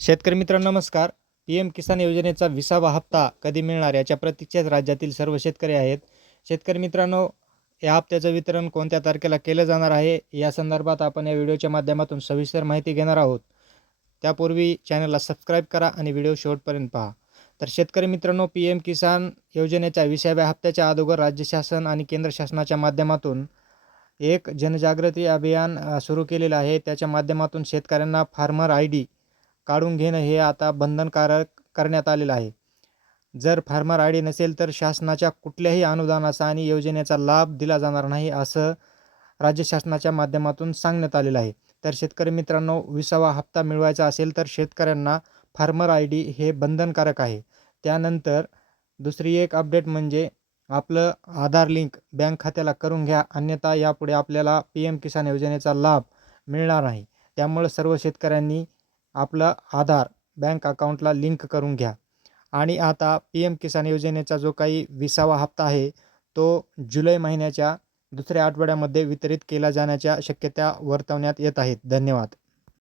शेतकरी मित्रांनो नमस्कार. पी एम किसान योजनेचा विसावा हप्ता कधी मिळणार याच्या प्रतीक्षेत राज्यातील सर्व शेतकरी आहेत. शेतकरी मित्रांनो या हप्त्याचं वितरण कोणत्या तारखेला केलं जाणार आहे? या संदर्भात आपण या व्हिडिओच्या माध्यमातून सविस्तर माहिती घेणार आहोत. त्यापूर्वी चॅनलला सबस्क्राईब करा आणि व्हिडिओ शेवटपर्यंत पहा. तर शेतकरी मित्रांनो पी एम किसान योजनेच्या विसाव्या हप्त्याच्या अगोदर राज्य शासन आणि केंद्र शासनाच्या माध्यमातून एक जनजागृती अभियान सुरू केलेलं आहे. त्याच्या माध्यमातून शेतकऱ्यांना फार्मर आय डी काढून घेणं हे आता बंधनकारक करण्यात आलेलं आहे. जर फार्मर आय डी नसेल तर शासनाच्या कुठल्याही अनुदानाचा आणि योजनेचा लाभ दिला जाणार नाही असं राज्य शासनाच्या माध्यमातून सांगण्यात आलेलं आहे. तर शेतकरी मित्रांनो विसावा हप्ता मिळवायचा असेल तर शेतकऱ्यांना फार्मर आय डी हे बंधनकारक आहे. त्यानंतर दुसरी एक अपडेट म्हणजे आपलं आधार लिंक बँक खात्याला करून घ्या अन्यथा यापुढे आपल्याला पी एम किसान योजनेचा लाभ मिळणार नाही. त्यामुळं सर्व शेतकऱ्यांनी आपलं आधार बँक अकाउंटला लिंक करून घ्या. आणि आता पी एम किसान योजनेचा जो काही विसावा हप्ता आहे तो जुलै महिन्याच्या दुसऱ्या आठवड्यामध्ये वितरित केला जाण्याच्या शक्यता वर्तवण्यात येत आहेत. धन्यवाद.